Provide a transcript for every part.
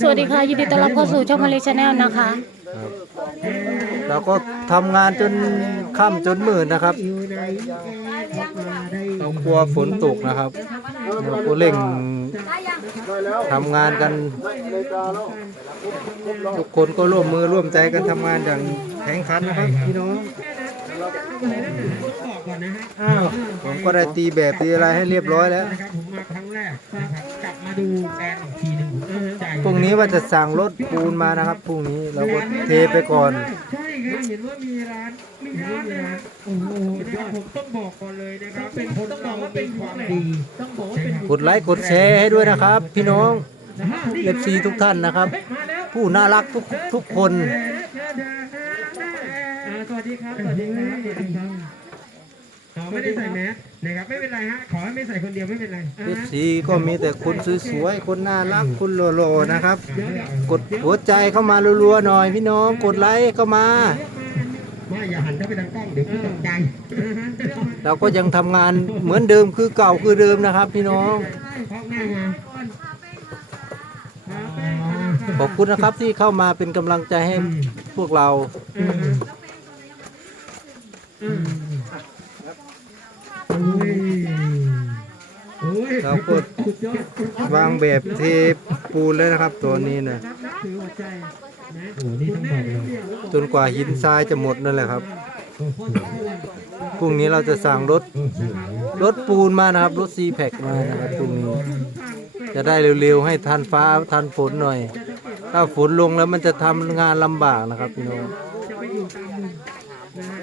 สวัสดีค่ะยินดีต้อนรับเข้าสู่ช่องมาเลชแนลนะคะ เราก็ทำงานจนค่ำจนมืดนะครับเรากลัวฝนตกนะครับเราก็เร่งทำงานกัน ทุกคนก็ร่วมมือร่วมใจกันทำงานอย่างแข่งขันนะครับพี่น้อง อ้าวผมก็ได้ตีแบบตีอะไรให้เรียบร้อยแล้วนะครับผมมาครั้งแรกนะครับกลับมาดูแอนอีกทีหนึ่งผมก็ใจพรุ่งนี้ว่าจะสั่งรถปูนมานะครับพรุ่งนี้เราก็เทไปก่อน ใช่ครับเห็นว่ามีร้านมีร้านนะโอ้โหนะครับผมต้องบอกก่อนเลยนะครับเป็นคนเราเป็นความดีต้องบอกว่าเป็นกดไลค์กดแชร์ให้ด้วยนะครับ พี่น้องเอฟซีทุกท่านนะครับ ผู้น่ารักทุกทุกคนอ่าสวัส ดีครับสวัสดีครับสวัสดีครับอ๋อไม่ได้ใส่แมสนะครับไม่เป็นไรฮะขอให้ไม่ใส่คนเดียวไม่เป็นไรอ่าเอฟซีก็มีแต่คนสวยๆคนน่ารักคนหล่อๆนะครับ กดหัวใจเข้ามารัวๆหน่อยพี่น้องกดไลค์เข้ามาว่าอย่าหันเข้าไปทางกล้องเดี๋ยวพี่ตกใจเราก็ยังทำงานเหมือนเดิมคือเก่าคือเดิมนะครับ พี่น้องพอกหน้ามาขอบคุณนะครับที่เข้ามาเป็นกำลังใจให้พวกเรา โอ้ยโอ้ยเราก็สุดยอดวางแบบเทปูนแล้วนะครับ ตัวนี้นะนับถือหัวใจนะโอ้นี่ต้องบอกเลยจนกว่าหินทรายจะหมดนั่นแหละครับพรุ่งนี้เราจะสั่งรถรถปูนมานะครับรถซีแพคมานะครับพรุ่งนี้ จะได้เร็วๆให้ทันฟ้าทันฝนหน่อย ถ้าฝนลงแล้วมันจะทำงานลำบากนะครับพี่น้อง จะไปอยู่ตามมุมนะฮะ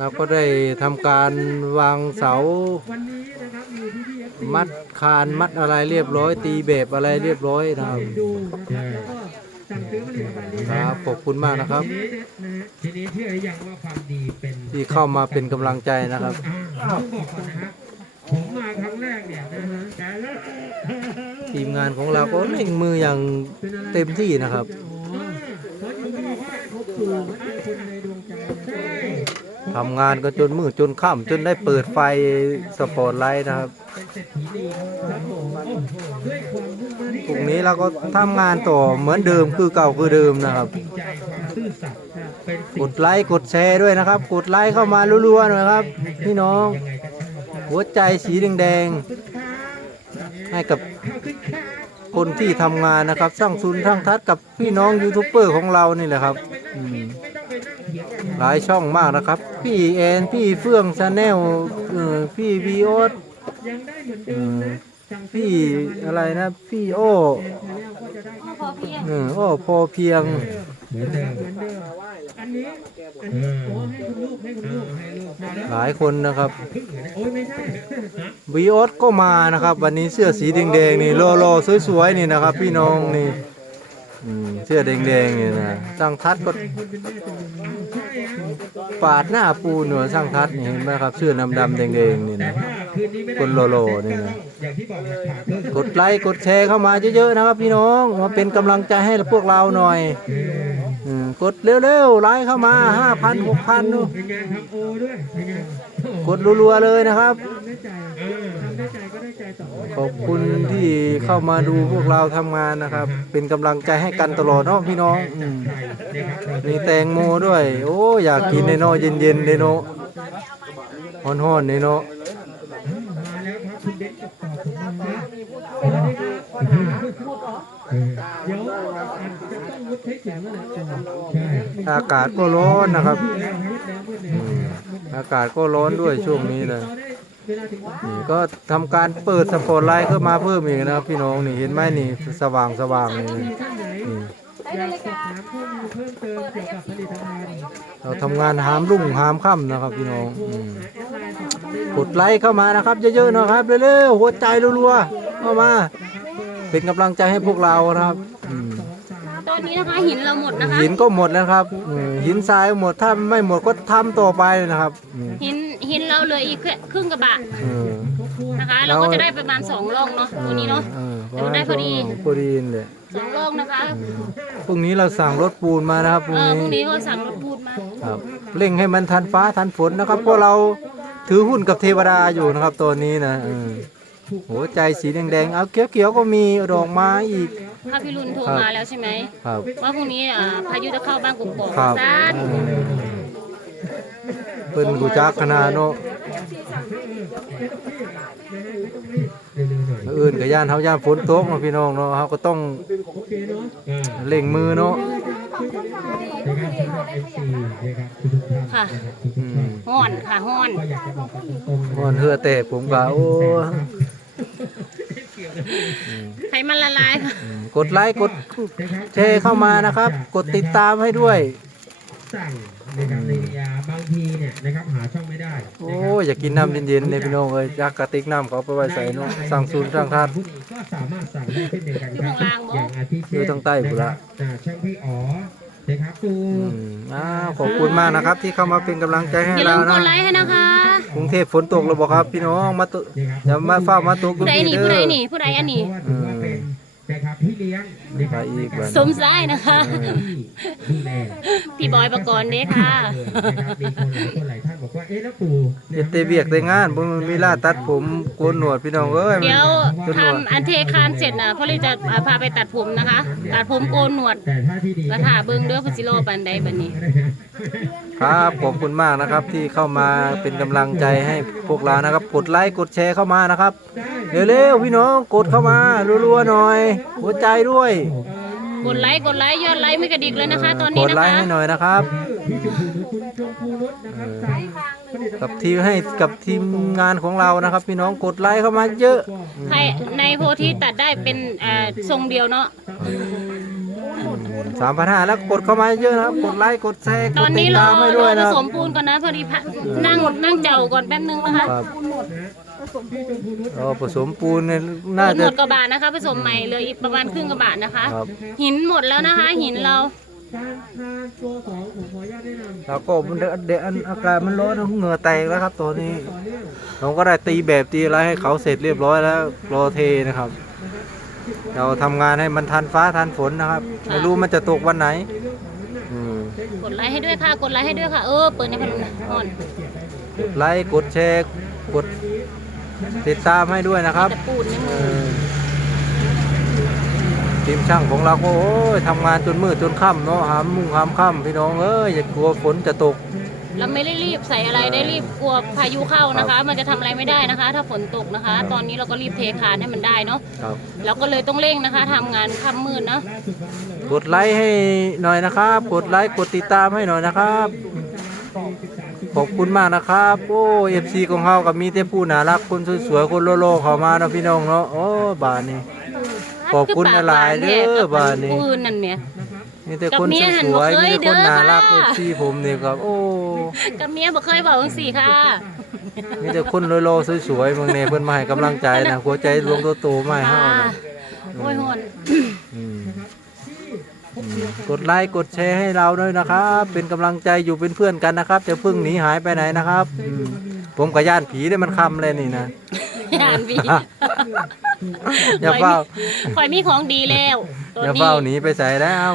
เราก็ได้ทำการวางเสา วันนี้นะครับมีพี่พี่เอฟมัดคานมัดอะไรเรียบร้อย ตีแบบอะไรเรียบร้อยนะครับ ดูนะครับแล้วก็สั่งซื้อผลิตภัณฑ์นี้ครับขอบคุณมากนะครับ ทีนี้นะฮะทีนี้เชื่อหรือยังว่าความดีเป็นที่เข้ามาเป็นกำลังใจนะครับ อ่าต้องบอกก่อนนะฮะผมมาครั้งแรกเนี่ยนะฮะแต่ละทีมงานของเราก็เร่งมืออย่างเต็มที่นะครับ เพราะคุณก็บอกว่าเขาปลูกเป็นคนในดวงใจใช่ ทำงานก็จนมืดจนค่ำจนได้เปิดไฟสปอตไลท์นะครับเป็นเศรษฐีดีครับผมโอ้โหด้วยความมุ่งมั่นพรุ่งนี้เราก็ทำงานต่อเหมือนเดิมคือเก่าคือเดิมนะครับ กดไลค์กดแชร์ด้วยนะครับ กดไลค์เข้ามารัวๆหน่อยครับ พี่น้อง หัวใจสีแดงๆให้กับคนที่ทำงานนะครับ สร้างซุนสร้างทัศกับพี่น้องยูทูบเบอร์ของเรานี่แหละครับ หลายช่องมากนะครับ พี่แอนพี่เฟื่องชาแนลเออพี่วีโอสยังได้เหมือนเอเดิมอนะสั่งซื้พี่อะไรนะ พี่โอแอนชาแนลก็จะได้พอเพียงเออโอ้พอเพียงเหมือนเดิมเหมือนเดิมอันนี้อันนี้โอ้ให้คุณลูกให้คุณลูกให้ลูกมาแล้วหลายคนนะครับโอ้ยไม่ใช่วีโอสก็มานะครับ วันนี้เสื้อสีแดงๆนี่โลๆสวยๆนี่นะครับ พี่น้องนี่อืมเสื้อแดงๆนี่นะสร้างทัศน์ก็คนเปาดหน้าปูเหนือสร้างทัดนี่เห็นไหมครับเสื้อดำๆแดงๆนี่แต่นะถ้าคืนนี้ไม่ได้คนโลโลนี่นะอย่างที่บอกหลักดไลค์กดแชร์เข้ามาเยอะๆนะครับพี่น้องมาเป็นกำลังใจให้พวกเราหน่อย กดเร็วๆไลค์เข้ามาห้าพันหกพันดูเป็นงานทำโอด้วยเป็นงกดรัวๆเลยนะครับ ทำได้ใจเออทำได้ใจก็ได้ใจต่อขอบคุณที่เข้ามาดูพวกเราทำงานนะครับ เป็นกำลังใจให้กันตลอดเนาะพี่น้องอืมใจนะครับเรามีแตงโมด้วย โอ้อยากกินในเนาะเย็นๆในเนาะฮ้อนๆในเนาะมาแล้วครับคุณเด็กกับต่อผมมาสวัสดีครับเดี๋ยวอาจจะต้ อากาศก็ร้อนนะครับ อากาศก็ร้อนด้วยช่วงนี้เลยนี่ก็ทำการเปิดสปอตไลท์เข้ามาเพิ่มอีกนะครับพี่น้องนี่เห็นไหมนี่สว่างสว่างนี่เราทำงานหามรุ่งหามค่ำนะครับพี่น้องกดไลค์เข้ามานะครับเยอะๆนะครับเร็วๆหัวใจรัวๆเข้ามา เป็นกำลังใจให้พวกเรานะครับ ตอนนี้นะคะหินเราหมดนะคะหินก็หมดแล้วครับอืมหินทรายหมดถ้าไม่หมดก็ทำต่อไปนะครับอืมหินหินเราเหลืออีกแค่ครึ่งกระบะเออ นะคะ เราก็จะได้ประมาณสองร่องเนาะตัวนี้เนาะเออเดี๋ยวได้พอดี พอดีเลยสองร่องนะคะพรุ่งนี้เราสั่งรถปูนมานะครับพรุ่เองอพรุ่งนี้นี้ก็สั่งรถพูดมาครับเร่งให้มันทันฟ้าทันฝนนะครับเพราะเราถือหุ้นกับเทวดาอยู่นะครับตัวนี้นะเออ ถูกหัวใจสีแดงๆ เอาเขียวๆก็มีดอกไม้อีก ถ้าพี่รุนโทรมาแล้วใช่ไหมครับ ว่าพรุ่งนี้อ่าพายุจะเข้าบ้านกกอกครับซาดเพิ่นกูจักขนาดเนาะเร็วๆหน่อยอื่นก็ย่านเฮาย่านฝนตกเนาะพี่น้องเนาะเฮาก็ต้องโอเคเนาะอ่าเร่งมือเนาะนะครับสำหรับ FC นะครับทุกๆท่านค่ะนะครับทุกอืๆท่ามนห้อนค่ะห้อนก็อยากจะบอกกันตรงๆก่อนเหือแตกผมก็โอ้ ไขมันละลายค่ะอืมกดไลค์กดแชร์เข้ามานะครับ กดติดตามให้ด้วย สั่งนะครับในยาบางทีเนี่ยนะครับหาช่องไม่ได้โอ้ยอยากกินน้ำเย็นๆเลยพี่น้องเอ้ยจักกระติกน้ำเขาเอาไปไว้ใส่เนาะสั่งศูนย์สั่งทาน ผู้นี้ก็สามารถสั่งได้เช่นเดียวกันครับอยู่ข้างล่างบ่อย่างอาทิเช่นอยู่ทางใต้พุ่นละ อ่าช่างพี่อ๋อนะครับตู อืมอ้าวขอบคุณมากนะครับ ที่เข้ามาเป็นกำลังใจให้อย่าลืเรามกนะ ดไลค์ให้นะคะ กรุงเทพฝนตกแล้วบอกครับ พี่น้องมาตุอย่ามาเฝ้ามาตุกกรุผู้งใดเทพหนีเด้ผู้ใดอหนีผู้ใดอันนี้เพราะว่าถือว่าเป็นนะครับพี่เลี้ยงนะครับไปอีกแบบสมใจนะคะที่ดูแลพี่บอยประกรณ์เด้ค่ะนะครับมีคนหลายคนหลายท่านบอกว่าเอ๊ะแล้วปู่เฮ็ดแต่เวียกแต่งานบ่มีเวลาตัดผมโกนหนวดพี่น้องเอ้ยเดี๋ยวจนหนวดทำอันเทคานเสร็จนะพ่อเลยจะอ่าพาไปตัดผมนะคะ ตัดผมโกนหนวดแต่ถ้าที่ดีกระถาเบิ้งเด้อพุจิโร่ปันใดบันนี้ ครับขอบคุณมากนะครับที่เข้ามาเป็นกำลังใจให้พวกเรานะครับ กดไลค์กดแชร์เข้ามานะครับเร็วๆพี่น้องกดเข้ามารัวๆหน่อย หัวใจด้วยกดไลค์กดไลค์ยอดไลค์ไม่กระดิกเลยนะคะ ตอนกนี้ดนะไลค์คะให้หน่อยนะครับพี่ชมพูนุชคุณชมพูนุชนะครับสั่งผลิตภัณฑ์กับทีมให้กับทีมงานของเรานะครับ พี่น้องกดไลค์เข้ามาเยอะให้ในโพธิตัดได้เป็นอ่าทรงเดียวเนาะ สามพันห้าแล้วกดเข้ามาเยอะนะครับ กดไลค์ กดแชร์ กตอดนตินี้ดเราตามให้ด้เราวยผนะสมปูนก่อนนะพอดีพักนั่งนั่งเจ้าก่อนแป๊บนึงนะคะครับพี่ชมพูนุชเออผสมปูนเนี่ยน่าหมจะดกระบาทนะคะ ผสมใหม่เหลยอีกประมาณครึ่งกระบาทนะคะ ครับ หินหมดแล้วนะคะ หินเราทางทางตัวของผมขออนุญาตแนะนำแล้วก็มันเดเดอันอากาศมันร้อนเหงื่อแตกแล้วครับตัวนี้ต่อเนื่องผมก็ได้ตีแบบตีอะไรให้เขาเสร็จเรียบร้อยแล้วรอเทนะครับ เราทำงานให้มันทันฟ้าทันฝนนะครับ ไม่รู้มันจะตกวันไหนอืมกดไลค์ให้ด้วยค่ะ กดไลค์ให้ด้วยค่ะ เออ เปิดในพัดลมนะอ่อนกดไลค์กดแชร์กดติดตามให้ด้วยนะครับแต่ปูนนี่เออทีมช่างของเราก็โอ้ยทำงานจนมืดจนค่ำเนาะหามมุ่งหามค่ำพี่น้องเอ้ยอย่ากลัวฝนจะตก เราไม่ได้รีบใส่อะไรได้รีบกลัวพายุเข้านะคะ มันจะทำอะไรไม่ได้นะคะ ถ้าฝนตกนะคะ ตอนนี้เราก็รีบเทคานให้มันได้เนาะครับ เราก็เลยต้องเร่งนะคะทำงานค่ำมืดเนาะกดไลค์ให้หน่อยนะครับ กดไลค์กดติดตามให้หน่อยนะครับ ขอบคุณมากนะครับ โอ้เอฟซีของเขากับมีแต่ผู้น่ารักคนสวยๆคนโลๆเข้ามาเนาะพี่น้องเนาะโอ้บานนี้ขอบคุณหลายๆเด้อบ้านนี้ ผู้อื่นนั่นแหม่มีแต่คนกับเมียหันสวยบ่ๆเคยมีแต่คนน่ารักเด้เออฟค่ะซีผมนี่ครับ โอ้ กับเมียบอกเคยบอกจังสี่ค่ะ มีแต่คนโลๆสวยๆเมืองเนี่ยเพิ่นมาให้กำลังใจนะหัวใจรวมตัวโตๆมาให้เฮาค่ะนะโอ้ยหอนอืมอืมกดไลค์กดแชร์ให้เราด้วยนะครับ เป็นกำลังใจอยู่เป็นเพื่อนกันนะครับจะพึ่งหนีหายไปไหนนะครับอืมผมกับย่านผีได้มันคำเลยนี่นะ อ่านบีอย่าเฝ้าคอยมีของดีแล้ว ตอนอย่านี้เฝ้าหนีไปใส่แล้ว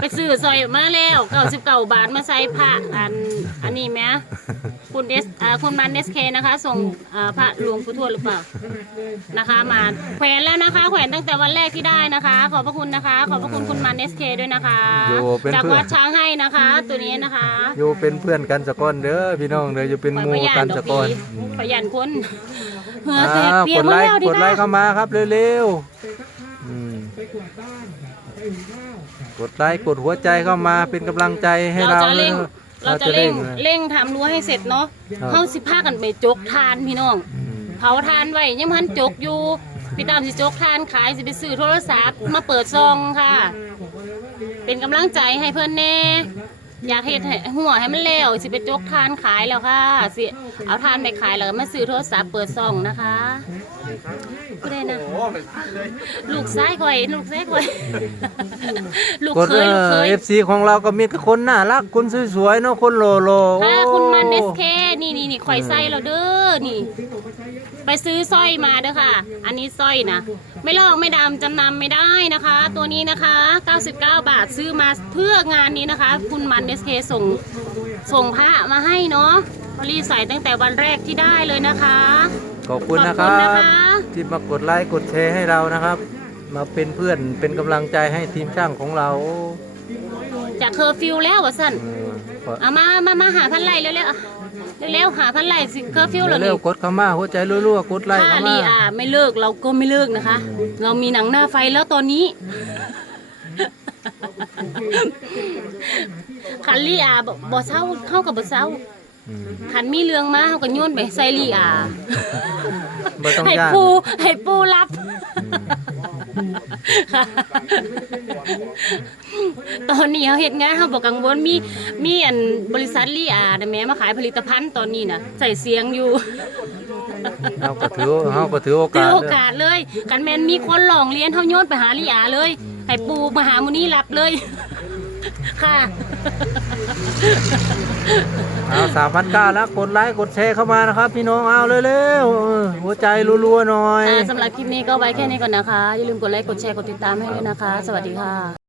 ไปซื้อซอยมาแล้วเก้าสิบเก้าบาทมาใส่ผ้าอันอันนี้ไหมคุณเอสอ่าคุณมันเอสเคนะคะ ส่งอ่าพระหลวงปู่ทวดหรือเปล่านะคะ มาแขวนแล้วนะคะ แขวนตั้งแต่วันแรกที่ได้นะคะ ขอบพระคุณนะคะ ขอบพระคุณคุณมันเอสเคด้วยนะคะโยเป็นจากเพื่อน วัดช้างให้นะคะ ตัวนี้นะคะอยู่เป็นเพื่อนกันสะก้อนเด้อพี่น้องเด้ออยู่เป็นหปมู่ระหยักัดนดอสะกก้อปีนประหยัดคนเหงื่ออ่าแตกเปียกกดหมไลดค์แล้วกดีดไลค์ค่ะเข้ามาครับเร็วๆอืมไป กวาดบ้านไปหุงข้าวกดไลค์กดหัวใจเข้ามาเป็นกำลังใจให้เราเราจะเร่ง นะเราจะเร่งเลยเร่งทำรั้วให้เสร็จเนาะครับเข้าสิพากันไปจกทานพี่น้อง อืมเผาทานไว้ยังพันจกอยู่พี่ตามสิจกทานขายสิไปซื้อโทรศัพท์มาเปิดซองค่ะ เป็นกำลังใจให้เพื่อนแน่ อยากเห็ดให้หัวให้มันแล้วสิไปจกทานขายแล้วค่ะสิเอาทานไปขายแล้วก็มาซื้อโทรศัพท์เปิดซองนะคะผู้ใดนะลูกซ้ายคอยลูกซ้ายคอยลูกกดเคยลูกเคยเอฟซีของเราก็มีแต่คนน่ารักคนสวยๆเนาะคนโลโลค่ะโอ้คุณมันเนสเคนี่นี่นี่คอยไส้เราเด้อนี่ ไปซื้อสร้อยมาเด้อค่ะ อันนี้สร้อยนะไม่ลอกไม่ดำจำนำไม่ได้นะคะ ตัวนี้นะคะ 99 บาทซื้อมาเพื่องานนี้นะคะ คุณมันเนสเคส่งส่งพระมาให้เนาะพอรีใส่ตั้งแต่วันแรกที่ได้เลยนะคะ ขอบคุณนะคขรัอบคุณนะบคะ ที่มากดไลค์กดแชร์ให้เรานะครับ มาเป็นเพื่อนเป็นกำลังใจให้ทีมช่างของเราจากเคอร์ฟิวแล้ววะสั่นเออขอเอามามามาหาพันไลเร็วๆอะเร็วๆหาพันไลสิเคอร์ฟิวแล้วเร็นี่ วๆกดเข้ามาหัวใจรัวๆกดไลค์ถ้าเข้าลีมา อาไม่เลิกเราก็ไม่เลิกนะคะ เรามีหนังหน้าไฟแล้วตอนนี้ คันลีอาบ่บ่เศร้าเข้ากับบ่เศร้าอืม คันมีเรื่องมาเขาก็โยนไปใส่ลีอาบ่ต้องให้ย่าน ปูให้ปูรับค่ะตอนนี้เขาเฮ็ดงานเขาบอกกังวลมีมีอันบริษัทลีอาน่ะแม่มาขายผลิตภัณฑ์ตอนนี้น่ะใส่เสียงอยู่ เราก็ถือเราก็ถือโอถืกาอสโอเด้อกาสเลยกันแมนมีคนหลองเรียนเท่าโยนไปหาลีอาเลย ให้ปูมาหามุนี่รับเลย ค่ะ เอาสามพันเก้าแล้วกดไลค์กดแชร์เข้ามานะครับ พี่น้องเอาเร็วๆเออหัวใจรัวๆหน่อย อ่าสำหรับคลิปนี้ก็ไว้แค่นี้ก่อนนะคะ อย่าลืมกดไลค์ กดแชร์ กดติดตามให้ด้วยนะคะ สวัสดีค่ะ